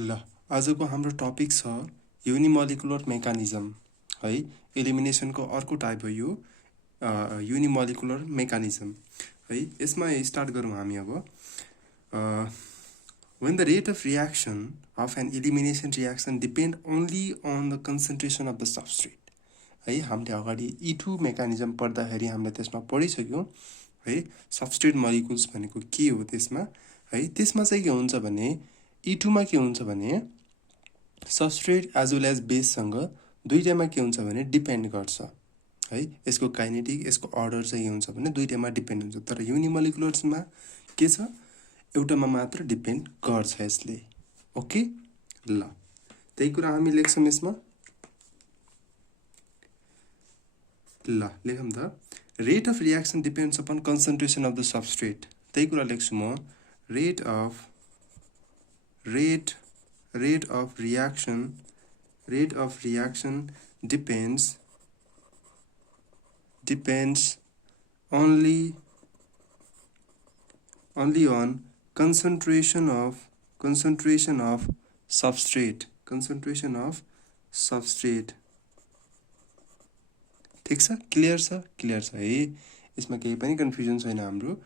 ल आजको हाम्रो टपिक छ युनिमोलिकुलर मेकानिजम है। एलिमिनेसनको अर्को टाइप हो यो युनिमोलिकुलर मेकानिजम है। यसमा स्टार्ट गरौँ हामी अब। when the rate of reaction of an elimination reaction depend only on the concentration of the substrate है। हामीले अगाडि E2 मेकानिजम पढ्दाखेरि हामीले त्यसमा पढिसक्यौँ है। सबस्ट्रेट मोलिकुल्स भनेको के हो त्यसमा है। त्यसमा चाहिँ के हुन्छ भने E2 मा के हुन्छ भने सबस्ट्रेट एज वेल एज बेससँग दुईटैमा के हुन्छ भने डिपेन्ड गर्छ है। यसको काइनेटिक यसको अर्डर चाहिँ के हुन्छ भने दुईटैमा डिपेन्ड हुन्छ। तर युनिमोलिकुलर्समा के छ, एउटामा मात्र डिपेन्ड गर्छ यसले। ओके ल त्यही कुरा हामी लेख्छौँ यसमा। ल लेखौँ त। Rate of reaction depends upon concentration of the substrate. त्यही कुरा लेख्छु म। Rate of reaction depends only on concentration of substrate ठीक छ। क्लियर छ है। यसमा केही पनि कन्फ्युजन छैन हाम्रो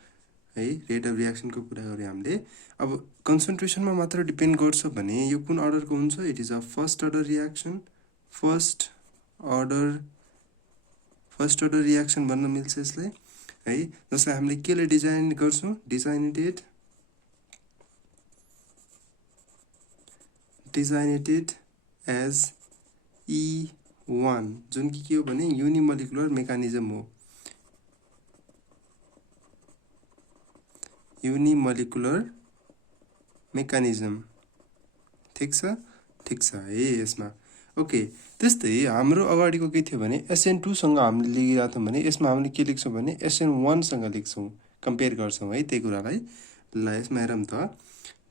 है। रेट अफ रियाक्सनको कुरा गरे हामीले। अब कन्सन्ट्रेसनमा मात्र डिपेन्ड गर्छ भने यो कुन अर्डरको हुन्छ? It is a first order reaction. First order reaction भन्न मिल्छ यसलाई है। जसलाई हामीले केले डिजाइन गर्छौँ? डिजाइनेटेड एज E1 जुन कि के हो भने युनिमोलिकुलर मेकानिजम हो। युनिमोलिकुलर मेकानिजम ठीक छ है यसमा। ओके त्यस्तै हाम्रो अगाडिको के थियो भने SN2 सँग हामीले लिइरहेको थियौँ भने यसमा हामीले के लेख्छौँ भने SN1 सँग लेख्छौँ, कम्पेयर गर्छौँ है त्यही कुरालाई। ल यसमा हेरौँ त।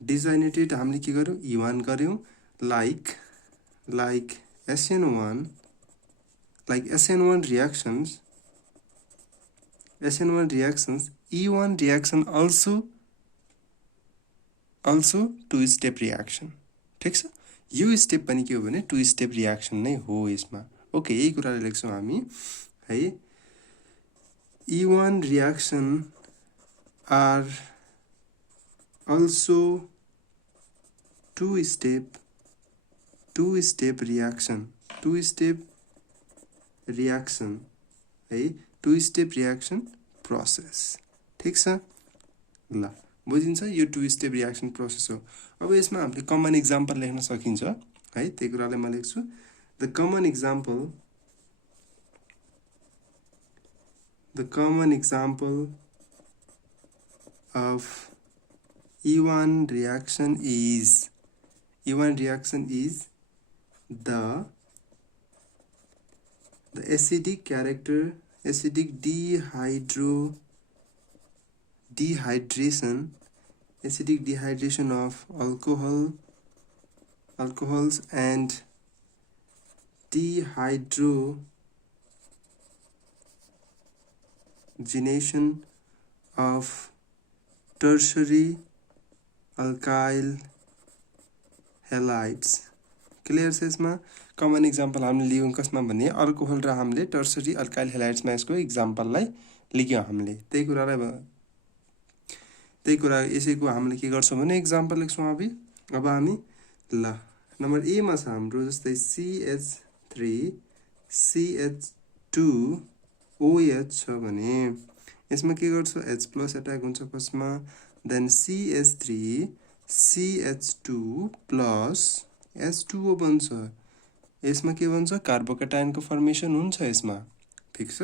डिजाइनेटेड हामीले के गर्यौँ? E1 गर्यौँ। Like SN1 reactions E1 reaction also two step reaction ठीक छ। यो स्टेप पनि के हो भने टू स्टेप रियाक्सन नै हो यसमा। ओके यही कुराले लेख्छौँ हामी है। E1 reaction are also two step reaction है। टू स्टेप रियाक्सन प्रोसेस ठीक छ। ल बुझिन्छ यो टू स्टेप रियाक्सन प्रोसेस हो। अब यसमा हामीले कमन एक्जाम्पल लेख्न सकिन्छ है। त्यही कुरालाई म लेख्छु। The common example of E1 reaction is the acidic dehydration of alcohols and dehydrogenation of tertiary alkyl halides। Clear छ यसमा। कमन एक्जाम्पल हामीले लियौँ कसमा भने अल्कोहल र हामीले टर्सरी अल्काइल हेलाइड्समा यसको एक्जाम्पललाई लियौँ हामीले। त्यही कुरा यसैको हामीले के गर्छौँ भने एक्जाम्पल लेख्छौँ अब हामी। ल नम्बर ए मा छ हाम्रो जस्तै CH3CH2OH छ भने यसमा के गर्छ? H+ एट्याक हुन्छ फर्स्टमा। देन CH3CH2+ H2O बन्छ। यसमा के भन्छ? कार्बोकेटाइनको फर्मेसन हुन्छ यसमा ठीक छ।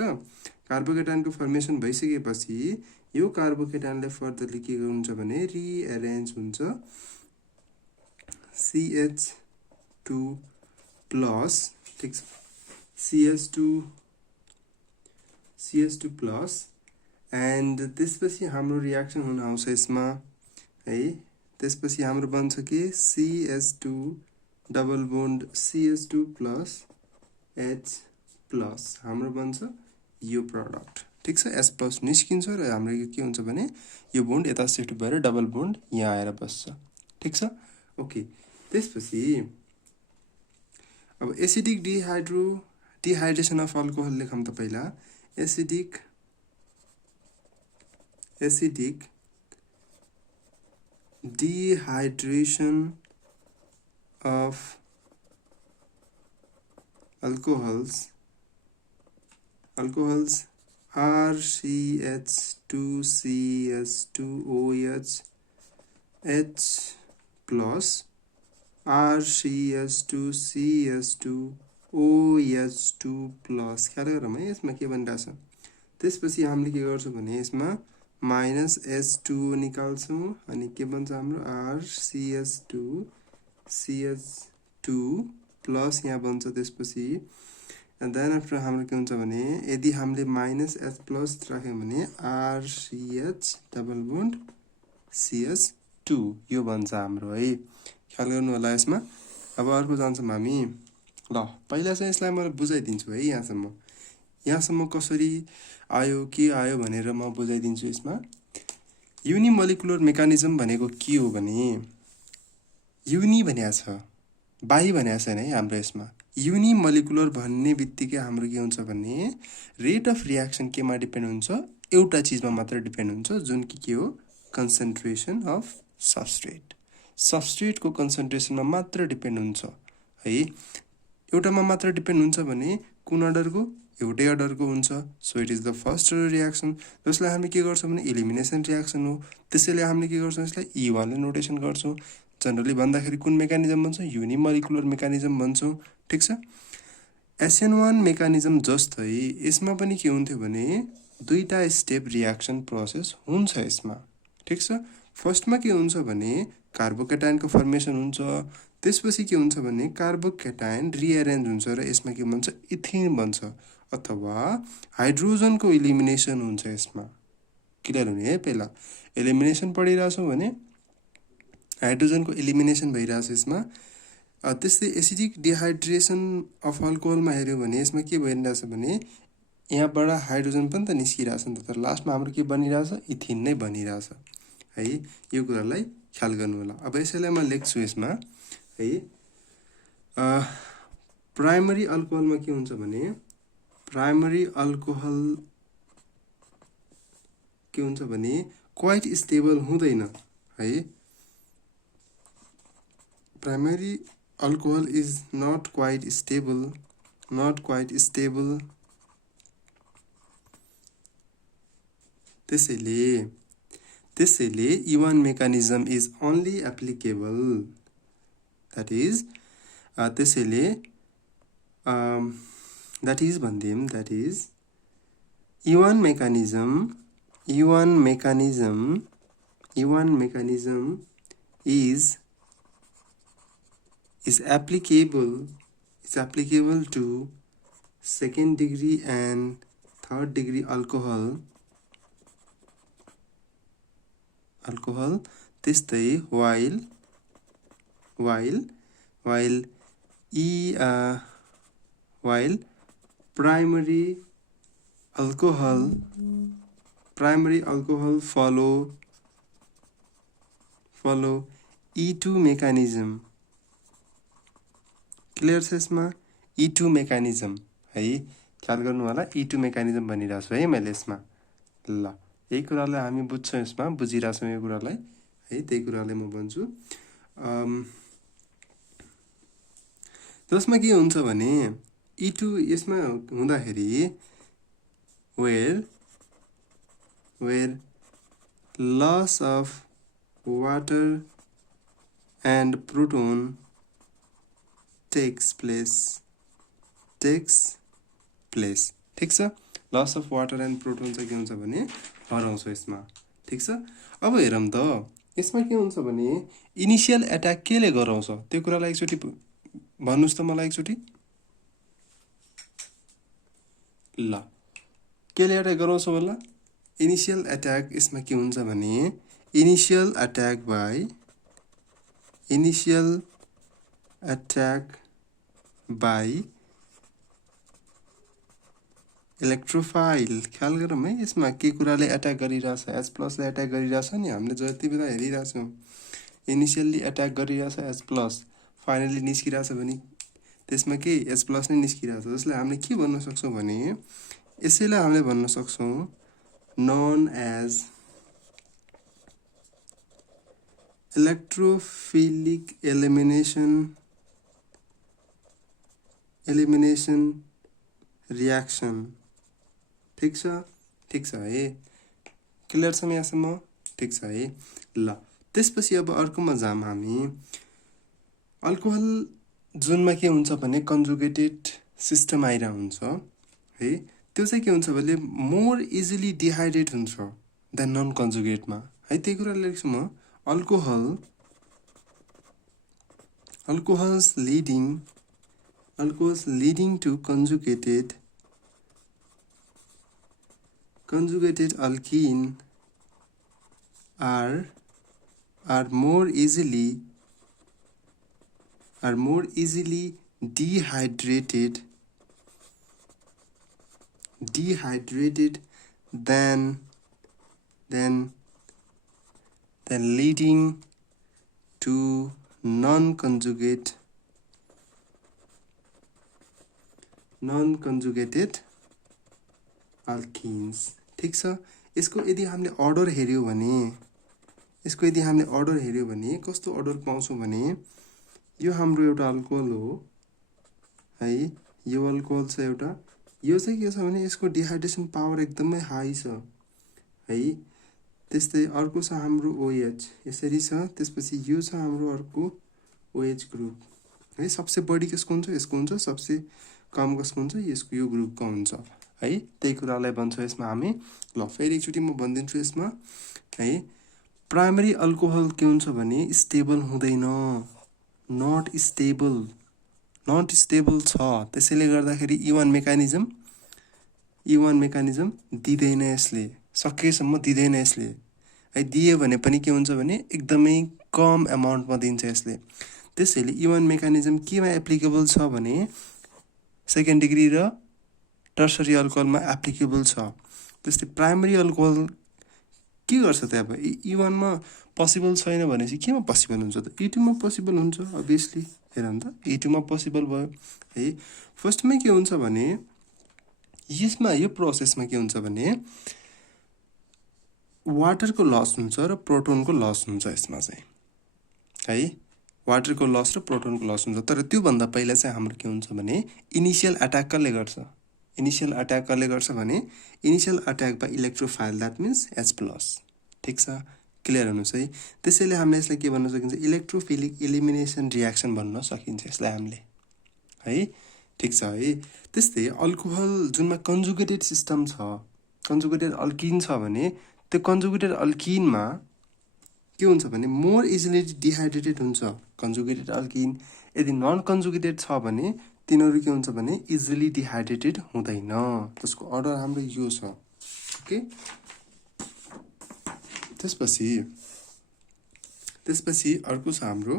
कार्बोकेटाइनको फर्मेसन भइसकेपछि यो कार्बोकेटाइनले फर्दरली के हुन्छ भने रिएरेन्ज हुन्छ CH2+ ठीक छ। CH2+ एन्ड त्यसपछि हाम्रो रियाक्सन हुन आउँछ यसमा है। त्यसपछि हाम्रो बन्छ के CH2 double bond CH2+ H+ हाम्रो बन्छ यो प्रडक्ट ठीक छ। H+ निस्किन्छ र हाम्रो के हुन्छ भने यो बोन्ड यता शिफ्ट भएर डबल बोन्ड यहाँ आएर बस्छ ठीक छ। ओके त्यसपछि अब एसिडिक डिहाइड्रेसन अफ अल्कोहल लेखौँ त पहिला acidic dehydration of alcohols RCH2CH2OH H plus RCH2CH2OH2 plus ख्याल गरौँ है यसमा के भनिरहेछ त्यसपछि हामीले के गर्छौं भने यसमा -H2 निकाल्छौं अनि के बन्छ हाम्रो RCH2CH2 प्लस यहाँ बन्छ त्यसपछि and then after हाम्रो के हुन्छ भने यदि हामीले -H प्लस राख्यौं भने RCH डबल बोन्ड CH2 यो बन्छ हाम्रो है ख्याल गर्नु होला यसमा अब अर्को जान्छौं हामी ल पहिला चाहिँ यसलाई म बुझाइदिन्छु है यहाँसम्म कसरी आयो के आयो भनेर म बुझाइदिन्छु यसमा युनिमोलिकुलर मेकानिजम भनेको के हो भने युनि भनिया छ बाही भनिया छैन है हाम्रो यसमा युनिमोलिकुलर भन्ने बित्तिकै हाम्रो के हुन्छ भने रेट अफ रिएक्सन केमा डिपेन्ड हुन्छ एउटा चीजमा मात्र डिपेन्ड हुन्छ जुन के हो कन्सन्ट्रेसन अफ सबस्ट्रेट को कन्सन्ट्रेसनमा मात्र डिपेन्ड हुन्छ है एउटामा मात्र डिपेन्ड हुन्छ भने कुन अर्डरको एउटै अर्डरको हुन्छ so it is the first reaction जसलाई हामी के गर्छौं भने एलिमिनेसन रिएक्सन हो त्यसैले हामीले के गर्छौं यसलाई E1 ले नोटेसन गर्छौं जनरली भन्दाखेरि कुन मेकानिजम भन्छ युनिमोलिकुलर मेकानिजम भन्छौं ठीक छ SN1 मेकानिजम जस्तै यसमा पनि के हुन्थ्यो भने दुईटा स्टेप रिएक्सन प्रोसेस हुन्छ यसमा ठीक छ फर्स्टमा के हुन्छ भने कार्बोकेटायनको फर्मेसन हुन्छ त्यसपछि के हुन्छ भने कार्बोकेटायन रिअरेन्ज हुन्छ र यसमा के भन्छ इथिन बन्छ अथवा हाइड्रोजनको एलिमिनेसन हुन्छ यसमा क्लियर हुने है पहिला एलिमिनेसन पढिरहेछौं भने हाइड्रोजनको एलिमिनेसन भइरहेछ यसमा त्यस्तै एसिडिक डिहाइड्रेसन अफ अल्कोहलमा हेर्यो भने यसमा के भइरहेछ भने यहाँबाट हाइड्रोजन पनि त निस्किरहेछ नि त तर लास्टमा हाम्रो के बनिरहेछ इथिन नै बनिरहेछ है यो कुरालाई ख्याल गर्नु होला अब यसैलाई म लेख्छु यसमा है प्राइमरी अल्कोहलमा के हुन्छ भने प्राइमरी अल्कोहल के हुन्छ भने क्वाइट स्टेबल हुँदैन है primary alcohol is not quite stable त्यसैले E1 mechanism is only applicable that is E1 mechanism is applicable to second degree and third degree alcohol त्यस्तै while primary alcohol follow E2 mechanism clear छ यसमा E2 mechanism है ख्याल गर्नु होला E2 mechanism भनिरहेछु है मैले यसमा ल यही कुरालाई हामी बुझ्छौं यसमा बुझिरहेछौं यो कुरालाई है त्यही कुरालाई म भन्छु जसमा के हुन्छ भने E2 यसमा हुँदाखेरि where loss of water and proton takes place ठीक छ loss of water and proton चाहिँ के हुन्छ भने हराउँछ यसमा ठीक छ अब हेरौं त यसमा के हुन्छ भने इनिशियल अट्याक केले गराउँछ त्यो कुरालाई एकचोटी भन्नुस् त मलाई एकचोटी ल केले अट्याक गराउँछ होला इनिशियल अट्याक यसमा के हुन्छ भने इनिशियल अट्याक by इलेक्ट्रोफाइल ख्याल गरौँ है यसमा के कुराले अट्याक गरिरहेछ H+ ले अट्याक गरिरहेछ नि हामीले जति बेला हेरिरहेछौं इनिशियली अट्याक गरिरहेछ H+ फाइनली निस्किरहेछ भने त्यसमा के H+ नै निस्किरहेछ, जसले हामीले के भन्न सक्छौँ भने यसैलाई हामीले भन्न सक्छौँ known as electrophilic elimination reaction। ठीक छ है, क्लियर छ यहाँसम्म? ठीक छ है। ल त्यसपछि अब अर्कोमा जाम हामी। अल्कोहल जुनमा के हुन्छ भने कन्जुगेटेड सिस्टम आइरहेको हुन्छ है, त्यो चाहिँ के हुन्छ भने मोर इजिली डिहाइड्रेट हुन्छ देन नन कन्जुगेटमा है। त्यही कुरा लेख्छु म, alcohols leading to conjugated alkene are more easily dehydrated than leading to non-conjugated alkenes। ठीक छ। यसको यदि हामीले अर्डर हेर्यो भने कस्तो अर्डर पाउँछौँ भने यो हाम्रो एउटा अल्कोहल हो है, यो अल्कोहल छ एउटा, यो चाहिँ के छ भने यसको डिहाइड्रेसन पावर एकदमै हाई छ है। त्यस्तै अर्को छ हाम्रो OH, यसरी छ। त्यसपछि यो छ हाम्रो अर्को OH ग्रुप है। सबसे बढी कसको हुन्छ? यसको हुन्छ। सबसे कम कसको हुन्छ? यसको, यो ग्रुपको हुन्छ है। त्यही कुरालाई भन्छौँ यसमा हामी। ल फेरि एकचोटि म भनिदिन्छु यसमा है। प्राइमरी अल्कोहल के हुन्छ भने स्टेबल हुँदैन, नट स्टेबल छ। त्यसैले गर्दाखेरि E1 मेकानिजम दिँदैन यसले, सकेसम्म दिँदैन यसले है। दियो भने पनि के हुन्छ भने एकदमै कम अमाउन्टमा दिन्छ यसले। त्यसैले E1 मेकानिजम केमा एप्लिकेबल छ भने सेकेन्ड डिग्री र टर्सरी अल्कोहलमा एप्लिकेबल छ। त्यस्तै प्राइमरी अल्कोहल के गर्छ त? अब E1 मा पोसिबल छैन भनेपछि केमा पोसिबल हुन्छ त? E2 मा पोसिबल हुन्छ अभियसली। हेर त, E2 मा पोसिबल भयो है। फर्स्टमै के हुन्छ भने यसमा, यो प्रोसेसमा के हुन्छ भने वाटरको लस हुन्छ र प्रोटोनको लस हुन्छ यसमा चाहिँ है। वाटरको लस र प्रोटोनको लस हुन्छ। तर त्योभन्दा पहिला चाहिँ हाम्रो के हुन्छ भने इनिसियल अट्याक कसले गर्छ भने initial attack by electrophile, that means H+। ठिक छ, क्लियर हुनुहोस् है। त्यसैले हामीले यसलाई के भन्न सकिन्छ? इलेक्ट्रोफिलिक इलिमिनेसन रियाक्सन भन्न सकिन्छ यसलाई हामीले है। ठिक छ है। त्यस्तै अल्कोहल जुनमा कन्जुगेटेड सिस्टम छ, कन्जुगेटेड अल्किन छ भने त्यो कन्जुगेटेड अल्किनमा के हुन्छ भने मोर इजिली डिहाइड्रेटेड हुन्छ कन्जुगेटेड अल्किन। यदि नन कन्जुगेटेड छ भने तिनीहरू के हुन्छ भने इजिली डिहाइड्रेटेड हुँदैन। त्यसको अर्डर हाम्रो यो छ। ओके, त्यसपछि अर्को छ हाम्रो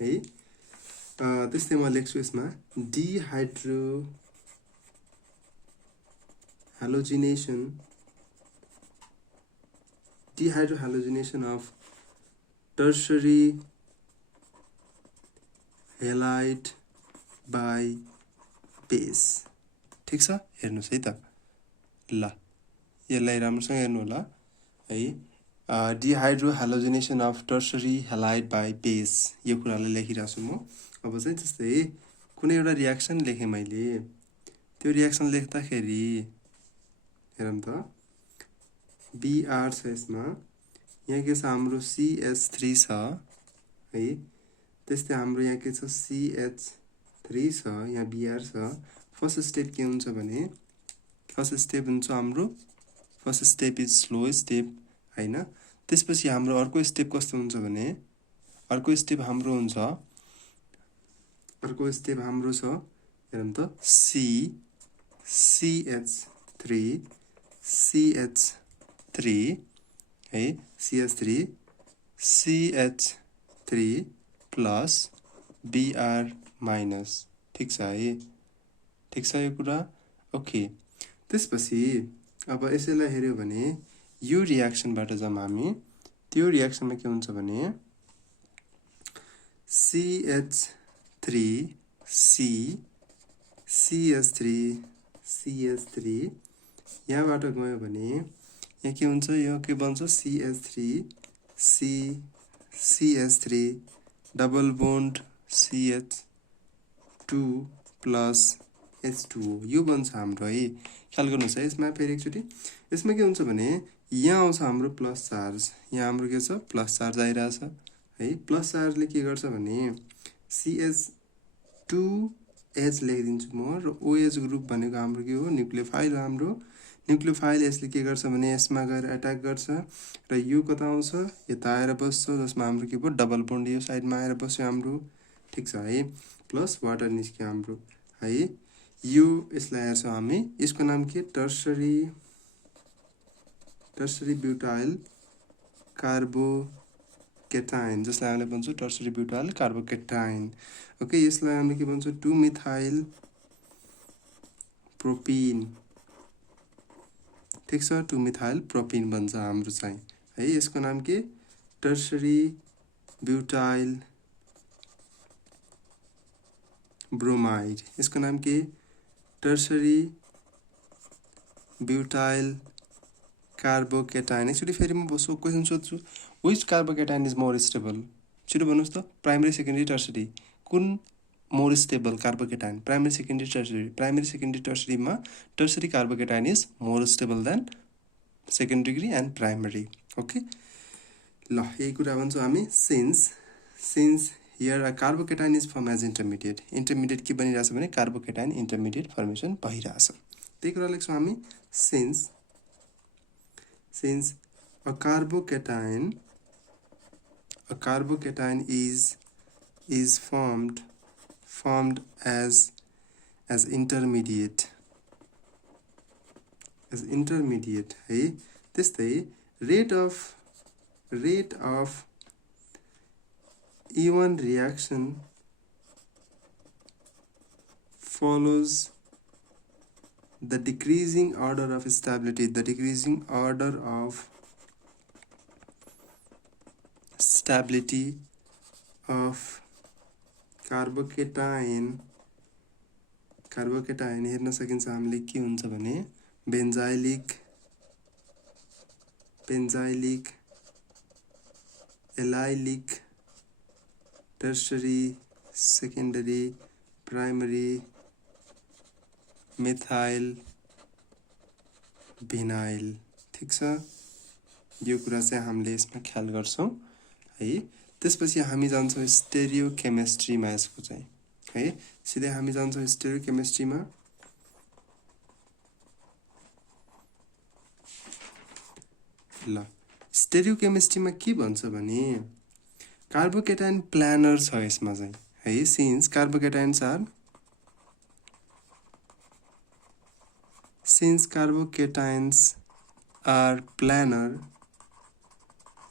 है। त्यस्तै म लेख्छु यसमा dehydrohallugination of tertiary halide by base। ठिक छ, हेर्नुहोस् है त। ल यसलाई राम्रोसँग हेर्नु होला है। Dehydrohalogenation of tertiary halide by base, यो कुरालाई लेखिरहेको छु म। अब चाहिँ जस्तै कुनै एउटा रियाक्सन लेखेँ मैले, त्यो रियाक्सन लेख्दाखेरि हेरौँ त, Br छ यसमा, यहाँ के छ हाम्रो CH3 छ है। त्यस्तै हाम्रो यहाँ के छ CH3 छ, यहाँ Br छ। फर्स्ट स्टेप के हुन्छ भने first step is slow step हैन। त्यसपछि हाम्रो अर्को स्टेप कस्तो हुन्छ भने अर्को स्टेप हाम्रो छ हेरौँ त CH3 है, CH3 प्लस Br माइनस। ठिक छ है, ठिक छ यो कुरा। ओके, त्यसपछि अब यसैलाई हेऱ्यो भने यो रियाक्सनबाट जाम हामी। त्यो रियाक्सनमा के हुन्छ भने CH3 C CH3 CH3 यहाँबाट गयो भने यहाँ के हुन्छ, यो के बन्छ, CH3 C CH3 double bond CH2 plus H2O यो बन्छ हाम्रो है। ख्याल गर्नुहोस् है यसमा फेरि एकचोटि। यसमा के हुन्छ भने यहाँ आउँछ हाम्रो प्लस चार्ज, यहाँ हाम्रो के छ, प्लस चार्ज आइरहेछ है। प्लस चार्जले के गर्छ भने CH2H लेखिदिन्छु म, र OH ग्रुप भनेको हाम्रो के हो, न्युक्लियोफाइल हो हाम्रो। न्युक्लियोफाइल यसले के गर्छ भने यसमा गएर एट्याक गर्छ र यो कता आउँछ, यता आएर बस्छ, जसमा हाम्रो के भयो, डबल बोन्ड यो साइडमा आएर बस्यो हाम्रो, ठिक छ है। प्लस वाटर निस्क्यो हाम्रो है। यो यसलाई हेर्छौँ हामी, यसको नाम के, टर्सरी ब्युटाइल कार्बोकेटाइन, जसलाई हामीले भन्छौँ टर्सरी ब्युटाइल कार्बोकेटाइन। ओके, यसलाई हामीले के भन्छौँ, 2 मिथाइल प्रोपिन, ठिक छ, 2 मिथाइल प्रोपिन भन्छ हाम्रो चाहिँ है। यसको नाम के, टर्सरी ब्युटाइल ब्रोमाइड, यसको नाम के, टर्सरी ब्युटाइल कार्बोकेटाइन। एकचोटि फेरि म क्वेसन सोध्छु, which carbocation is more stable? छिटो भन्नुहोस् त, प्राइमेरी सेकेन्डरी टर्सरी, कुन more stable carbocation? Primary secondary tertiary. Primary secondary टर्सरीमा tertiary carbocation is more stable than second degree and primary. Okay, ल यही कुरा भन्छौँ हामी। Since here a carbocation is formed as intermediate के बनिरहेछ भने कार्बोकेटाइन इन्टरमिडिएट फर्मेसन भइरहेछ, त्यही कुरा लेख्छौँ हामी। Since a carbocation is formed as intermediate है, त्यस्तै rate of E1 reaction follows the decreasing order of stability, of carbocation हेर्न सकिन्छ हामीले के हुन्छ भने benzylic allylic tertiary secondary primary methyl vinyl, ठिक छ। यो कुरा चाहिँ हामीले यसमा ख्याल गर्छौँ है। त्यसपछि हामी जान्छौँ स्टेरियोकेमिस्ट्रीमा यसको चाहिँ है, सिधै हामी जान्छौँ स्टेरियोकेमिस्ट्रीमा। ल स्टेरियोकेमिस्ट्रीमा के भन्छ भने कार्बोकेटाइन प्लानर छ यसमा चाहिँ है। Since carbocations are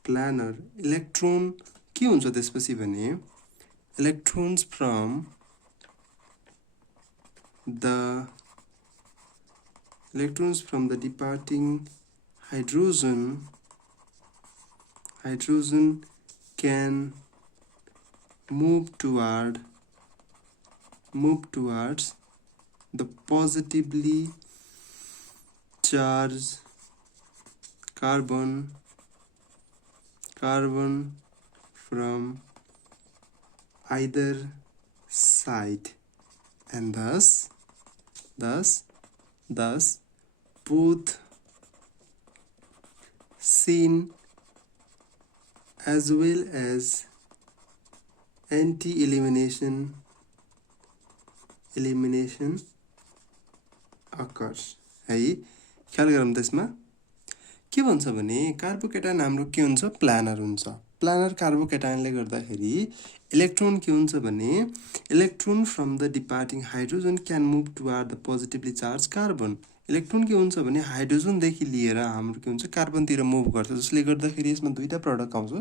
planar electron के हुन्छ त्यसपछि भने electrons from the departing hydrogen can move towards the positively charged carbon from either side, and thus both seen as well as anti-elimination occurs है। ख्याल गरौँ त्यसमा के भन्छ भने कार्बोकेटाइन हाम्रो के हुन्छ, प्लानर हुन्छ। प्लानर कार्बोकेटाइनले गर्दाखेरि इलेक्ट्रोन के हुन्छ भने electron from the departing hydrogen can move toward the positively charged carbon. Electron के हुन्छ भने हाइड्रोजनदेखि लिएर हाम्रो के हुन्छ कार्बनतिर मुभ गर्छ, जसले गर्दाखेरि यसमा दुईटा प्रडक्ट आउँछ,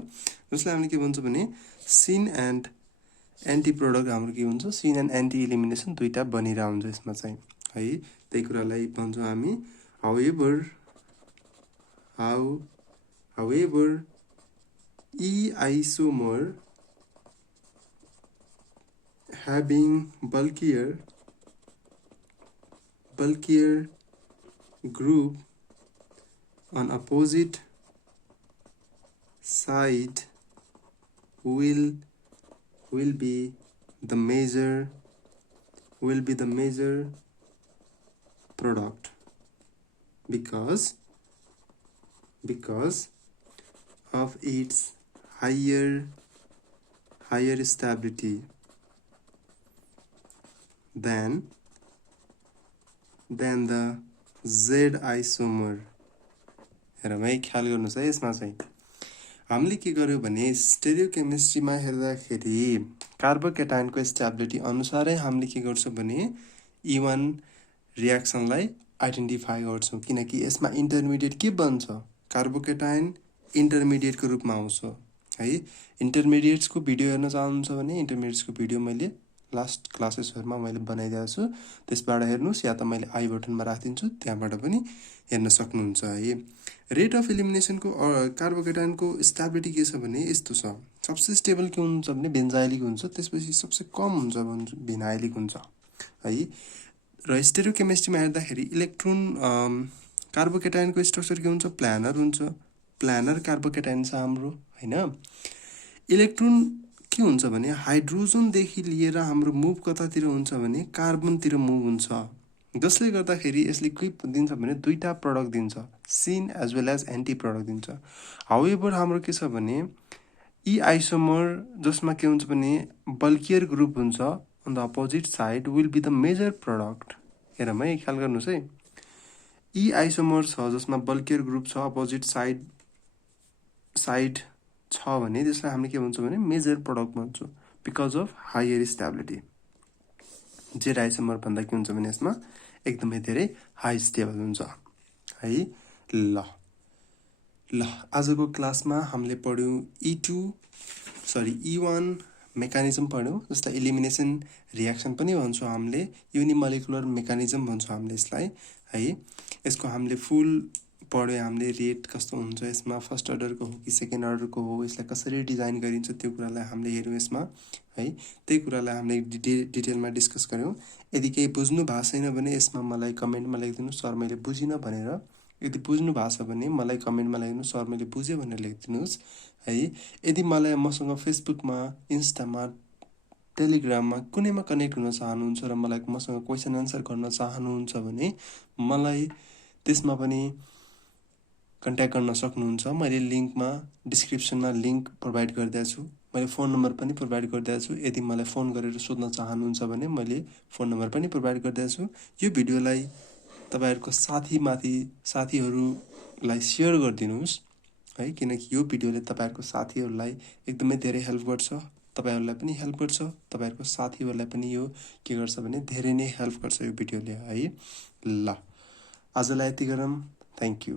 जसलाई हामीले के भन्छ भने सिन एन्ड एन्टी प्रडक्ट हाम्रो के हुन्छ, सिन एन्ड एन्टी इलिमिनेसन दुईटा बनिरहेको हुन्छ यसमा चाहिँ है। त्यही कुरालाई भन्छौँ हामी। However, E isomer having bulkier group on opposite side will be the major product because of its higher stability than the Z isomer. हेरौँ है, ख्याल गर्नुहोस् है। यसमा चाहिँ हामीले के गर्यो भने स्टेरियोकेमिस्ट्रीमा हेर्दाखेरि कार्बोकेटाइनको स्टेबिलिटी अनुसारै हामीले के गर्छौँ भने E1 रियाक्सनलाई आइडेन्टिफाई गर्छौँ, किनकि यसमा इन्टरमिडिएट के बन्छ, कार्बोकेटाइन इन्टरमिडिएटको रूपमा आउँछ है। इन्टरमिडिएट्सको भिडियो हेर्न चाहनुहुन्छ भने इन्टरमिडिएट्सको भिडियो मैले लास्ट क्लासेसहरुमा मैले बनाइदिएको छु, त्यसबाट हेर्नुस् या त मैले आई बटनमा राखिदिन्छु, त्यहाँबाट पनि हेर्न सक्नुहुन्छ है। रेट अफ एलिमिनेसनको कार्बोकेटाइनको स्टेबिलिटी के छ भने यस्तो छ। सबसे स्टेबल के हुन्छ भने बेन्जाइलिक हुन्छ, त्यसपछि सबसे कम हुन्छ भने भिनाइलिक हुन्छ है। र स्टेरियोकेमिस्ट्रीमा हेर्दाखेरि इलेक्ट्रोन कार्बोकेटाइनको स्ट्रक्चर के हुन्छ, प्लानर हुन्छ। प्लानर कार्बोकेटाइन छ हाम्रो हैन। इलेक्ट्रोन के हुन्छ भने हाइड्रोजनदेखि लिएर हाम्रो मुभ कतातिर हुन्छ भने कार्बनतिर मुभ हुन्छ, जसले गर्दाखेरि यसले के दिन्छ भने दुईटा प्रोडक्ट दिन्छ, syn as well as anti product दिन्छ। हाउएभर हाम्रो के छ भने ई आइसोमर जसमा के हुन्छ भने बल्कियर ग्रुप हुन्छ on the opposite side will be the major product. हेरौँ है, ख्याल गर्नुहोस् है। ई आइसोमर छ जसमा बल्कियर ग्रुप छ, अपोजिट साइड छ भने त्यसलाई हामीले के भन्छौँ भने मेजर प्रोडक्ट भन्छौँ because of higher stability. Z isomer भन्दा के हुन्छ भने यसमा एकदमै धेरै हाई स्टेबल हुन्छ है। ल आजको क्लासमा हामीले पढ्यौँ E1 मेकानिजम पढ्यौँ, जसलाई इलिमिनेसन रियाक्सन पनि भन्छौँ हामीले, युनिमोलिकुलर मेकानिजम भन्छौँ हामीले यसलाई है। यसको हामीले फुल पढ्यो, हामीले रेट कस्तो हुन्छ यसमा, फर्स्ट अर्डरको हो कि सेकेन्ड अर्डरको हो, यसलाई कसरी डिजाइन गरिन्छ त्यो कुरालाई हामीले हेऱ्यौँ यसमा है। त्यही कुरालाई हामीले डिटेलमा डिस्कस गऱ्यौँ। यदि केही बुझ्नु भएको छैन भने यसमा मलाई कमेन्टमा लेखिदिनु, सर मैले बुझिनँ भनेर। यदि बुझ्नु भएको छ भने मलाई कमेन्टमा लेखिदिनु, सर मैले बुझेँ भनेर लेखिदिनुहोस् है। यदि मलाई मसँग फेसबुकमा, इन्स्टामा, टेलिग्राममा कुनैमा कनेक्ट हुन चाहनुहुन्छ र मलाई मसँग क्वेसन एन्सर गर्न चाहनुहुन्छ भने मलाई त्यसमा पनि कन्ट्याक्ट गर्न सक्नुहुन्छ। मैले लिङ्कमा डिस्क्रिप्सनमा लिङ्क प्रोभाइड गरिदिएको छु, मैले फोन नम्बर पनि प्रोभाइड गरिदिएको छु। यदि मलाई फोन गरेर सोध्न चाहनुहुन्छ भने मैले फोन नम्बर पनि प्रोभाइड गरिदिएको छु। यो भिडियोलाई तपाईहरुको साथीहरूलाई सेयर गरिदिनुहोस् है, किनकि यो भिडियोले तपाईहरुको साथीहरूलाई एकदमै धेरै हेल्प गर्छ, तपाईहरुलाई पनि हेल्प गर्छ, तपाईहरुको साथीहरूलाई पनि यो के गर्छ भने धेरै नै हेल्प गर्छ यो भिडियोले है। ल आजलाई यति गरौँ। Thank you.